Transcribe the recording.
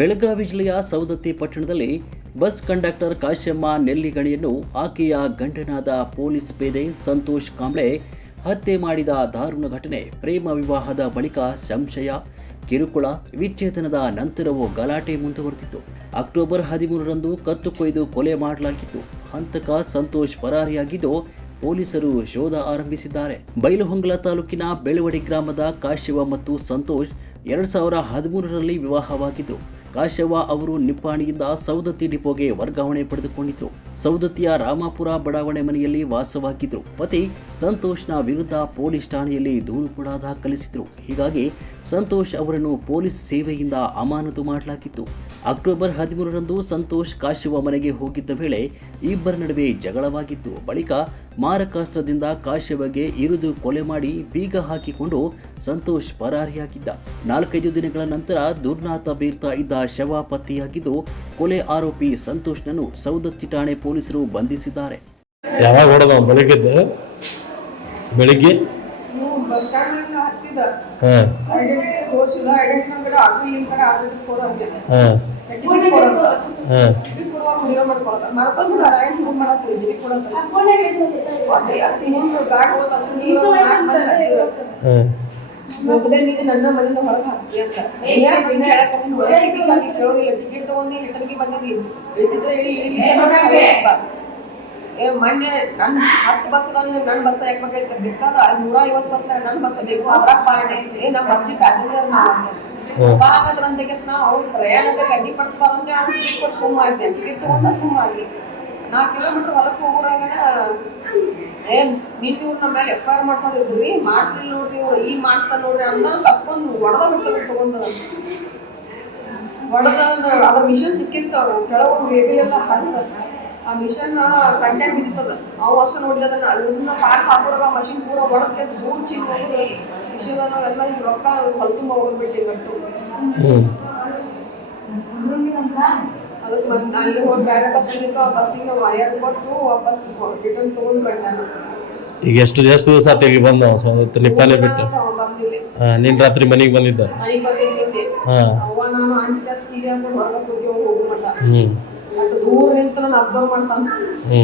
ಬೆಳಗಾವಿ ಜಿಲ್ಲೆಯ ಸವದತ್ತಿ ಪಟ್ಟಣದಲ್ಲಿ bus conductor ಕಾಶಮ್ಮ ನೆಲ್ಲಿಗಣಿಯನ್ನು ಆಕೆಯ ಗಂಡನಾದ ಪೊಲೀಸ್ ಪೇದೆ ಸಂತೋಷ್ ಕಾಂಬ್ಳೆ ಹತ್ಯೆ ಮಾಡಿದ ದಾರುಣ ಘಟನೆ. ಪ್ರೇಮ ವಿವಾಹದ ಬಳಿಕ ಸಂಶಯ, ಕಿರುಕುಳ, ವಿಚ್ಛೇದನದ ನಂತರವೂ ಗಲಾಟೆ ಮುಂದುವರೆದಿತ್ತು. ಅಕ್ಟೋಬರ್ 13ರಂದು ಕತ್ತು ಕೊಯ್ದು ಕೊಲೆ ಮಾಡಲಾಗಿತ್ತು. ಹಂತಕ ಸಂತೋಷ್ ಪರಾರಿಯಾಗಿದ್ದು ಪೊಲೀಸರು ಶೋಧ ಆರಂಭಿಸಿದ್ದಾರೆ. ಬೈಲಹೊಂಗಲ ತಾಲೂಕಿನ ಬೆಳವಡಿ ಗ್ರಾಮದ ಕಾಶವ್ವ ಮತ್ತು ಸಂತೋಷ್ 2013ರಲ್ಲಿ ವಿವಾಹವಾಗಿದ್ದರು. ಕಾಶವ್ವ ಅವರು ನಿಪ್ಪಾಣಿಯಿಂದ ಸವದತ್ತಿ ಡಿಪೋಗೆ ವರ್ಗಾವಣೆ ಪಡೆದುಕೊಂಡಿದ್ರು. ಸವದತ್ತಿಯ ರಾಮಾಪುರ ಬಡಾವಣೆ ಮನೆಯಲ್ಲಿ ವಾಸವಾಗಿದ್ರು. ಪತಿ ಸಂತೋಷ್ನ ವಿರುದ್ಧ ಪೊಲೀಸ್ ಠಾಣೆಯಲ್ಲಿ ದೂರು ಕೂಡ ದಾಖಲಿಸಿದ್ರು. ಹೀಗಾಗಿ ಸಂತೋಷ್ ಅವರನ್ನು ಪೊಲೀಸ್ ಸೇವೆಯಿಂದ ಅಮಾನತು ಮಾಡಲಾಗಿತ್ತು. ಅಕ್ಟೋಬರ್ 13ರಂದು ಸಂತೋಷ್ ಕಾಶವ್ವ ಮನೆಗೆ ಹೋಗಿದ್ದ ವೇಳೆ ಇಬ್ಬರ ನಡುವೆ ಜಗಳವಾಗಿತ್ತು. ಬಳಿಕ ಮಾರಕಾಸ್ತ್ರದಿಂದ ಕಾಶವ್ವಗೆ ಇರಿದು ಕೊಲೆ ಮಾಡಿ ಬೀಗ ಹಾಕಿಕೊಂಡು ಸಂತೋಷ್ ಪರಾರಿಯಾಗಿದ್ದ. 4-5 ದಿನಗಳ ನಂತರ ದುರ್ನಾತ ಬೀರ್ತಾ ಇದ್ದ ಶವ ಪತ್ತೆಯಾಗಿದ್ದು ಕೊಲೆ ಆರೋಪಿ ಸಂತೋಷ್ನನ್ನು ಸವದತ್ತಿ ಠಾಣೆ ಪೊಲೀಸರು ಬಂಧಿಸಿದ್ದಾರೆ. ಯಾವಾಗ ಹೊಡೆದ ಬೆಳಿಗ್ಗೆ ಬಸ್ ಸ್ಟ್ಯಾಂಡ್ ಹತ್ತಿದ ಐಡೆಂಟಿಟಿ ತೋರಿಸಿದ. ಐಡೆಂಟಿಟಿ ಕಡೆ ಆಟೋ ಈ ಕಡೆ ಆಟೋ ಕೊಡೋಂಗೆ ಕೊಡುವಾಗ ವಿಡಿಯೋ ಮಾಡ್ಕೊಳ್ಳೋದು ಮಾಡ್ಕೊಂಡು ಏನು ಶುರು ಮಾಡತ್ತೀವಿ ಕೊಡೋದು ಸಿಂಗೊಂದು ಬ್ಯಾಗ್ ಹೋದ ಮೊದಲೇ ನೀನು ನನ್ನ ಮನೆಯಿಂದ ಹೊರಗೆ ಹಾಕ್ತಿ ಅಂತ ಕೇಳೋದಿಲ್ಲ. ಟಿಕೆಟ್ ತಗೊಂಡು ಇಟಲ್ಗೆ ಬಂದಿದ್ದೀನಿ ಹೇಳ್ತಿದ್ರೆ ಮೊನ್ನೆ ನನ್ನ 10 ಬಸ್ ನನ್ನ ಬಸ್ ಯಾಕೆ ಬೇಕಾದ 150 ಬಸ್ ನನ್ನ ಬಸ್ ಬೇಕು ಅದ್ರಾಗ ಪಾಲನೆ ನಮ್ಮ ಅರ್ಜಿ ಪ್ಯಾಸೆಂಜರ್ ನಾವಾಗದ್ರಂತೆ ನಾವು ಅವ್ರು ಪ್ರಯಾಣಕ್ಕೆ ಅಡ್ಡಿಪಡಿಸ್ಬಾರಂತೆ ಅವ್ರು ಟಿಕೆಟ್ ಕೊಟ್ಟು ಸುಮ್ಮಾಗಿ ಟಿಕೆಟ್ ತಗೊಂಡ ಸುಮ್ಮಾಗಿ 4 ಕಿಲೋಮೀಟರ್ ಹೊಲಕ್ಕೆ ಹೋಗೋರಾಗನ ನೀವು ನಮ್ಮ ಮೇಲೆ FIR ಮಾಡ್ಸೋದಿದ್ರಿ, ಮಾಡಿಸ್ಲಿಲ್ಲ ನೋಡ್ರಿ ಇವ್ರು ಈಗ ಮಾಡಿಸ್ತಾ ನೋಡ್ರಿ ಅಂತ ಕಸ್ಕೊಂಡು ಹೊಡೆದ ಬಿಡ್ತಾರೆ ತಗೊಂಡ ಹೊಡೆದ ಅದ್ರ ಮಿಷನ್ ಸಿಕ್ಕಿತ್ತು. ಅವ್ರು ಕೆಲವು ವೇಬಿ ಎಲ್ಲ ಹಾಡಿದ ಆ ಮಿಷನ್ ಕಂಟೆಂಟ್ ಬಿದ್ದಿತ್ತದ ಅವು ಅಷ್ಟು ನೋಡಿದನ್ನ ಅದನ್ನ ಪಾಸ್ ಹಾಕೋರಾಗ ಮಷಿನ್ ಪೂರ ಹೊಡೆದ ದೂರ್ ಚಿನ್ ಹೋಗಿ ಮಿಷನ್ ಎಲ್ಲ ಈಗ ರೊಕ್ಕ ಹೊಲ್ತುಂಬ ಹೋಗ್ಬಿಟ್ಟು ಗಟ್ಟು ಅದಕ್ಕೆ ಅಲ್ಲಿ ಹೋಗಿ ಬೇರೆ ಬಸ್ ಇತ್ತು. ಆ ಬಸ್ಸಿಗೆ ವಯರ್ ಕೊಟ್ಟು ವಾಪಸ್ ರಿಟರ್ನ್ ತಗೊಂಡು ಬಂದ. ಈಗ ಎಷ್ಟು ದಿವಸ ಆತ ಬಂದ ನಿಪ್ಪಾಲೆ ಬಿಟ್ಟು ನೀನ್ ರಾತ್ರಿ ಮನೆಗೆ ಬಂದಿದ್ದ? ಮನೆಗೆ ಬಂದಿದ್ದೀನಿ. ಅವ್ವ ನಾನು ಅಂಜಿದ ಸ್ಪೀಡ್ ಅಂತ ಹೊರಗೆ ಕೂತೀವಿ ಹೋಗು ಮಟ್ಟ ದೂರ ನಿಂತ ನಾನು ಅಬ್ಸರ್ವ್ ಮಾಡ್ತಾನೆ.